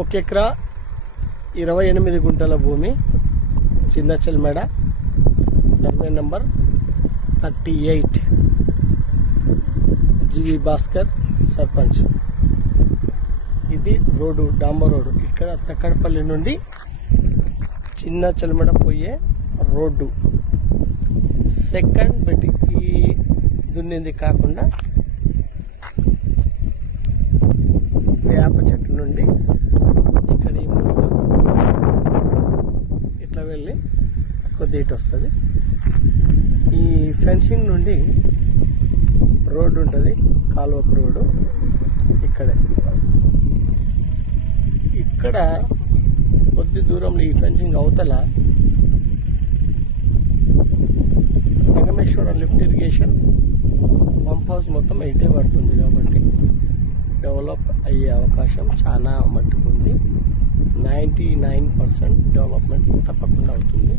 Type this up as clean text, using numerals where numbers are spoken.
1 ఎకరా 28 గుంటల భూమి, చిన్న చెల్మెడ, సర్వే నంబర్ 38, జీవి భాస్కర్ సర్పంచ్. ఇది రోడ్డు, డాంబర్ రోడ్డు. ఇక్కడ తక్కడపల్లి నుండి చిన్న చెల్మెడ పోయే రోడ్డు. సెకండ్ బెట్టికి దున్నింది కాకుండా వేప చెట్టు నుండి ఇక్కడ ఈ మూలుగా ఇట్లా వెళ్ళి కొద్ది ఇటు వస్తుంది. ఈ ఫెన్సింగ్ నుండి రోడ్డు ఉంటుంది, కాలువకు రోడ్డు. ఇక్కడ కొద్ది దూరంలో ఈ ఫెన్సింగ్ అవతల Sangameswaram lift irrigation pump house మొత్తం ఇటే పడుతుంది. కాబట్టి డెవలప్ అయ్యే అవకాశం చాలా మట్టుకు ఉంది. 99% డెవలప్మెంట్ తప్పకుండా అవుతుంది.